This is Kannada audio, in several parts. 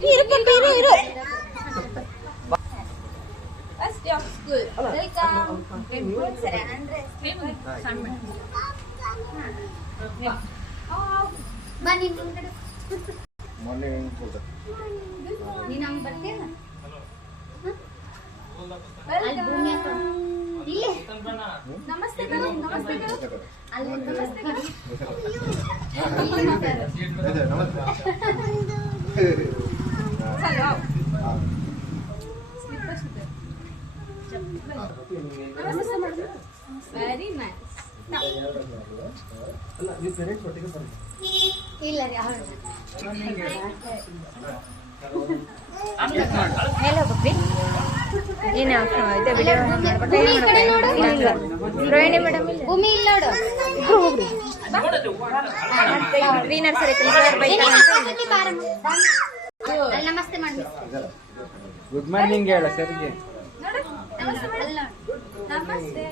Iru. First day of school. Welcome. Sara Andres. Bani ಮುಂಗಡೆ. Morning food. ನೀನು ನಮ್ಮ ಬರ್ತೀಯಾ? ಅಲ್ಲಿ ಭೂಮಿ ಹತ್ರ. ಇಲ್ಲಿ. ನಮಸ್ತೆ ಕಣೋ. ಅಲ್ಲಿ ನಮಸ್ತೆ ಕಣೋ. ನಮಸ್ತೆ. ಚಲೋ. ಸ್ಲಿಪ್ಪರ್ಸ್ ಇದೆ. Very nice. ಅಲ್ಲ ನೀವು ಪೇರೆಂಟ್ಸ್ ಒಟ್ಟಿಗೆ ಬನ್ನಿ. ಇಲ್ಲ ರೀ ಅವರು ಹೇಳೋ ಬಪ್ಪಿ ಏನು ಇದೆ ವಿಡಿಯೋ ರೋಹಿಣಿ ಮೇಡಮ್ ಭೂಮಿ ಇಲ್ಲ ನೋಡು ಮತ್ತೆ ಗ್ರೀನರ್ ಸರಿ ನಮಸ್ತೆ ಮಾಡಿ ಗುಡ್ ಮಾರ್ನಿಂಗ್ ಹೇಳ ಸರ್ಗೆ ನಮಸ್ತೆ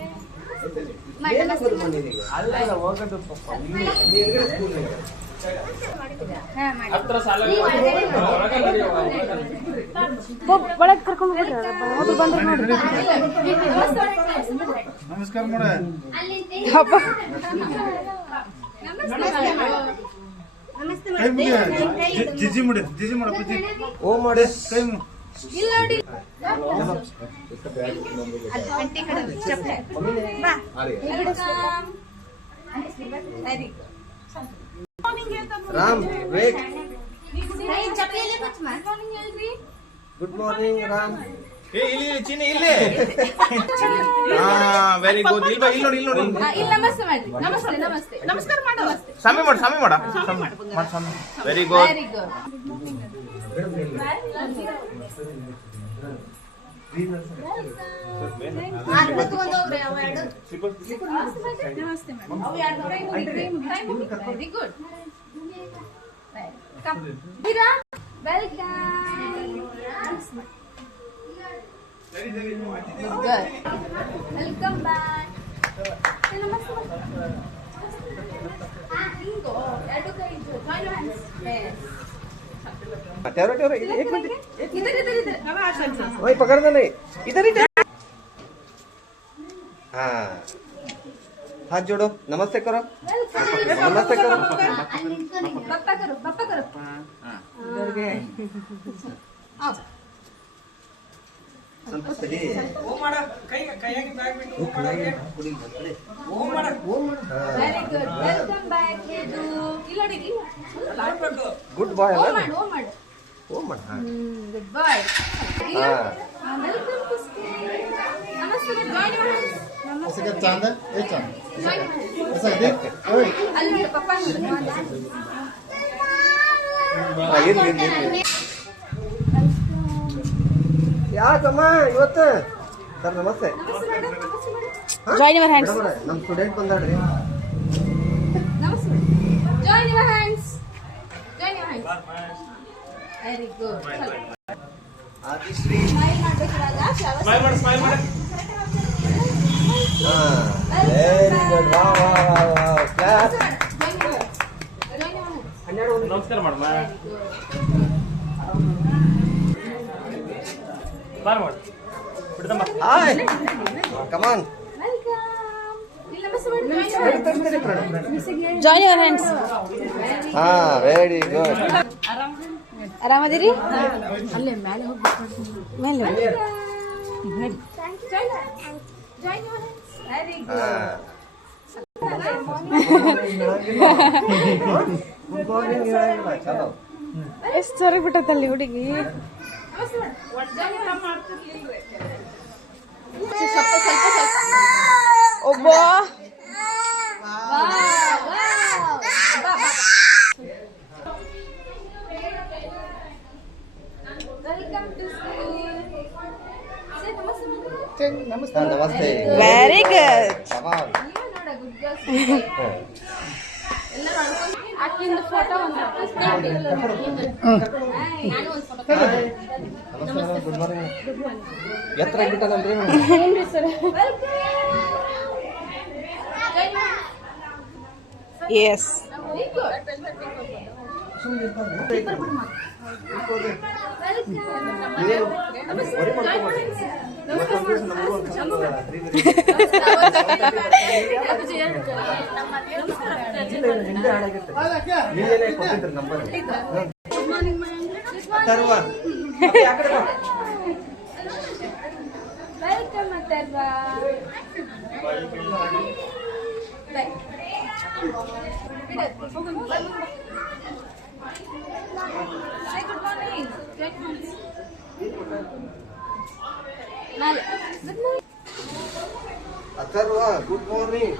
ಅಲ್ಲ ಹೋಗೋದು ಒಳಗೆ ಕರ್ಕೊಂಡು ಬಂದ್ರೆ ನಮಸ್ಕಾರ ಮಾಡ ಜಿಜಿ ಮಾಡ ಓ ಮಾಡ ಕೈ ಇಲ್ಲ ನೋಡಿ Ram wait good morning Ram ಇಲ್ಲಿ ಚಿನ್ನಿ ಇಲ್ಲಿ ವೆರಿ ಗುಡ್ ಇಲ್ಲಿ ನೋಡಿ ಇಲ್ಲಿ ನಮಸ್ತೆ ಮಾಡಿ ನಮಸ್ತೆ ನಮಸ್ಕಾರ ಮಾಡು ಸಮಯ ಮಾಡ very good very good very good welcome back एक मिनट वही पकड़ना नहीं इधर हाँ हाथ जोड़ो नमस्ते करो नमस्ते करो पप्पा करो ಸಂತೋಷಿ ಓ ಮಾಡ ಕೈಯಾಗಿ ಬ್ಯಾಗ್ ಬಿಟ್ಟು ಓ ಮಾಡ ವೆರಿ ಗುಡ್ ವೆಲ್ಕಮ್ ಬ್ಯಾಕ್ ಹೇದು ಇಲ್ಲಡಿ ಗುಡ್ ಬಾಯ್ ಓ ಅಲ್ಲ ಮಾಡು ಓ ಮಾಡ ಗುಡ್ ಬಾಯ್ ಹಾ ವೆಲ್ಕಮ್ ಟು ಸ್ಕೂಲ್ ನಮಸ್ತೆ ಜಾಯಿನ್ ಮಾಡಿ ಹೊಸಗೆ ಚಾಂದ ಏ ಚಾಂದ ಜಾಯಿನ್ ಹೊಸಗೆ ಓಯ್ ಅಲ್ಲಿ ಪಪ್ಪ ಇರ್ಲಿ ಯಾಕಮ್ಮ ಇವತ್ತು ಸರ್ ನಮಸ್ತೆ ಜಾಯಿನ್ ಯುವರ್ ಹ್ಯಾಂಡ್ಸ್ ನಮ್ಮ ಸ್ಟೂಡೆಂಟ್ ಬಂದಾಡ್ರಿ ನಮಸ್ತೆ join your hands very good Aadishri smile ಮಾಡಬೇಕಿರಲ್ಲ ಸ್ಮೈಲ್ ಮಾಡು ವೆರಿ ಗುಡ್ ವಾ ಕ್ಲಾಸ್ ನಮಸ್ಕಾರ ಮಾಡಮ್ಮ ಬಾರ್ ಮಾಡು ಬಿಡ್ದಮ್ಮ hi come on join your hands ಹಾ ವೆರಿ ಗುಡ್ ಆರಾಮದಿರಿ ಅಲ್ಲೇ ಮೇಲೆ ಹೋಗ್ಬೇಕು ಮೇಲೆ ವೆರಿ ಗುಡ್ ಚಲೋ ಎಷ್ಟು ಸರಿ ಬಿಟ್ಟಲ್ಲಿ ಹುಡುಗಿ ಒಬ್ಬ ನಮಸ್ತೆ ವೆರಿ ಗುಡ್ ಕಮಾನ್ ಆಕಿಂದ ಫೋಟೋ ಒಂದು ನಮಸ್ತೆ ಗುಡ್ ಮಾರ್ನಿಂಗ್ ಎತ್ತರ ಬಿಟ್ಟನಲ್ರಿ ಏನ್ರಿ sir S welcome Atharva. Hi, good morning. Good morning. Nale. Good morning. Atharva good morning.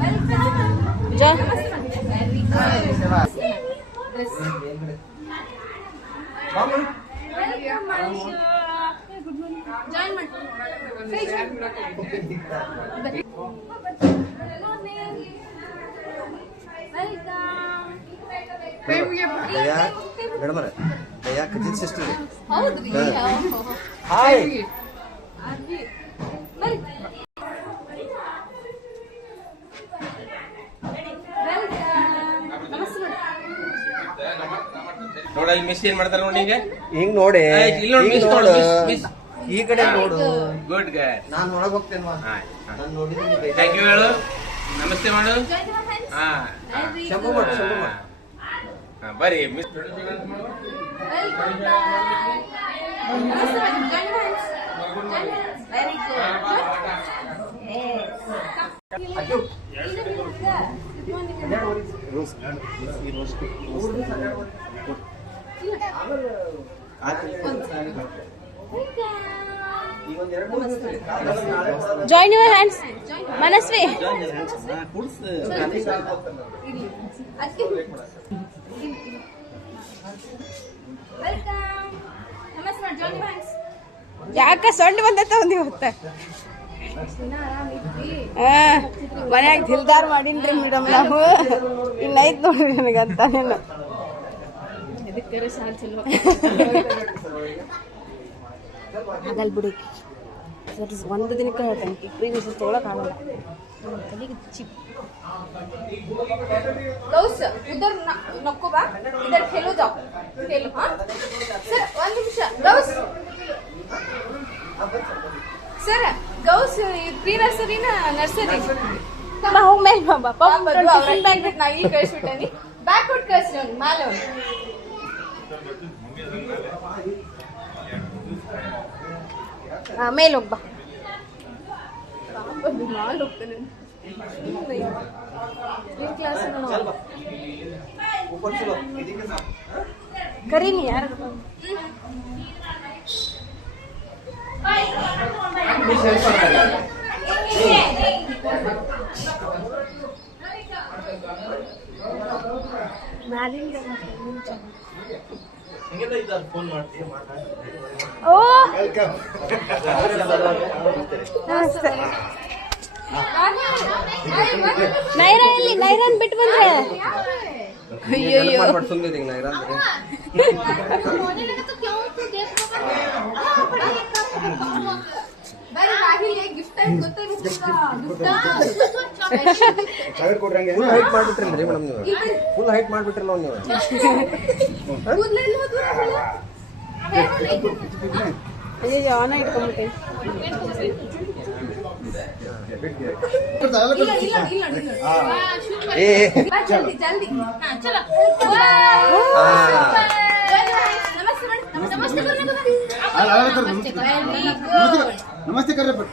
Welcome. John. Very good. Welcome, Manisha. Good morning. Join me. Face. Good morning. Welcome. ದಯಾ ಮೇಡಮ್ ಅವರೇ, ದಯಾ ಕಜಿನ್ ಸಿಸ್ಟರ್. ಹೌದ್ರಿ. ಹಾಯ್. ಅಜ್ಜಿ. ಬರ್ರಿ. ವೆಲ್ಕಮ್. ನಮಸ್ತೆ ನೋಡ ಇಲ್ಲಿ ಮಿಸ್ ಏನ್ ಮಾಡ್ತಾರ ನೋಡಿ ಈಗ ಹಿಂಗ್ ನೋಡಿ, ಇಲ್ಲಿ ನೋಡಿ, ಹಿಂಗ್ miss ನೋಡು, ನೋಡು, miss. ಈ ಕಡೆ ನೋಡು. Good guide. ನಾನ್ ಒಳಗ್ ಹೋಗ್ತೇನೆ. ನಾನು ನೋಡಿದ್ದೀನಿ. ಥ್ಯಾಂಕ್ ಯು ಹೇಳು, ನಮಸ್ತೆ ಮಾಡು. Join your hands. ಹಾ ಶಂಭು ಮಾಡು, ಶಂಭು ಮಾಡು. ಬರ್ರಿ miss. Welcome back. Namaste, madam. Join your hands. Join your hands. Very good. Yes. ಅಯ್ಯೋ. Good morning. ಈಗ ಒಂದ್ ಎರಡು ಮೂರು ದಿವಸ Join your hands. Manasvi. Welcome. Namaste, madam. Join your hands. ಯಾಕ ಸೊಂಡ್ ಬಂದತ್ತ ಒಂದ್ ಇವತ್ತ ಮನ್ಯಾಗ ದಿಲ್ದಾರ್ ಮಾಡೀನ್ರಿ ಮೇಡಮ್ ನಾವು. ಇನ್ನೈತ್ ನೋಡ್ರಿ ನನಗಂತ ಆಗಲ್ ಬಿಡಿ. ಒಂದು ದಿನಕ್ಕೆ ಹೇಳ್ತೇನೆ, ಇಬ್ಬರಿಗೆ ತೊಗೊಳಕ್ ಆಗಲ್ಲ. ತಲೆಗೆ ಚಿಪ್. गौस उधर नको बा, इधर खेलो जाओ, खेलो. हाँ सर, वन निमिष. गौस सर, गौस प्री नर्सरी ना नर्सरी ಬಾ ಹೋಗ್ ಮೇಲೆ ಬಾ ಪಾಪ ಟಿಫಿನ್ ಬ್ಯಾಗ್ ಬಿಟ್ಟು ನಾ ಇಲ್ಲಿ ಕಳಿಸ್ಬಿಟ್ಟೇನಿ. ಬ್ಯಾಗ್ ಕೊಟ್ಟು ಕಳಿಸಿ ಅವ್ನು ಮಾಲೆ ಅವ್ನು. ಮೇಲೆ ಹೋಗ್ ಬಾ. ಮಾಲ್ ಹೋಗ್ತಾನೆ. ಕ್ಲಾಸ್ ऊपर चलो, ಇದಕ್ಕೆ ಸಾಕು. ಕರೀನಿ ಯಾರು ಓ ನಮಸ್ತೆ. ನೈರಾ ಎಲ್ಲಿ? ನೈರಾನ್ ಬಿಟ್ಟು ಬಂದ್ರೆ ಅಯ್ಯಯ್ಯೋ. ಸುಮ್ಮನೆ ನಾ ಇರಂದ್ರೆ ಗಿಫ್ಟ್ ಫುಲ್ ಹೈಟ್ ಮಾಡ್ಬಿಟ್ರಿ ಮೇಡಮ್ ನೀವು. ಫುಲ್ ಹೈಟ್ ಮಾಡ್ಬಿಟ್ರಲ್ಲ ನೀವು. ಅಯ್ಯಯ್ಯೋ ಅವನ ಇಟ್ಕೊಂಡ್ಬಿಟ್ಟೆ. ಏ ಜಲ್ದಿ ಜಲ್ದಿ. ಚಲೋ. ನಮಸ್ತೆ ಮೇಡಮ್. ನಮಸ್ತೆ ನಮಸ್ತೆ ಕರ್ರಿ.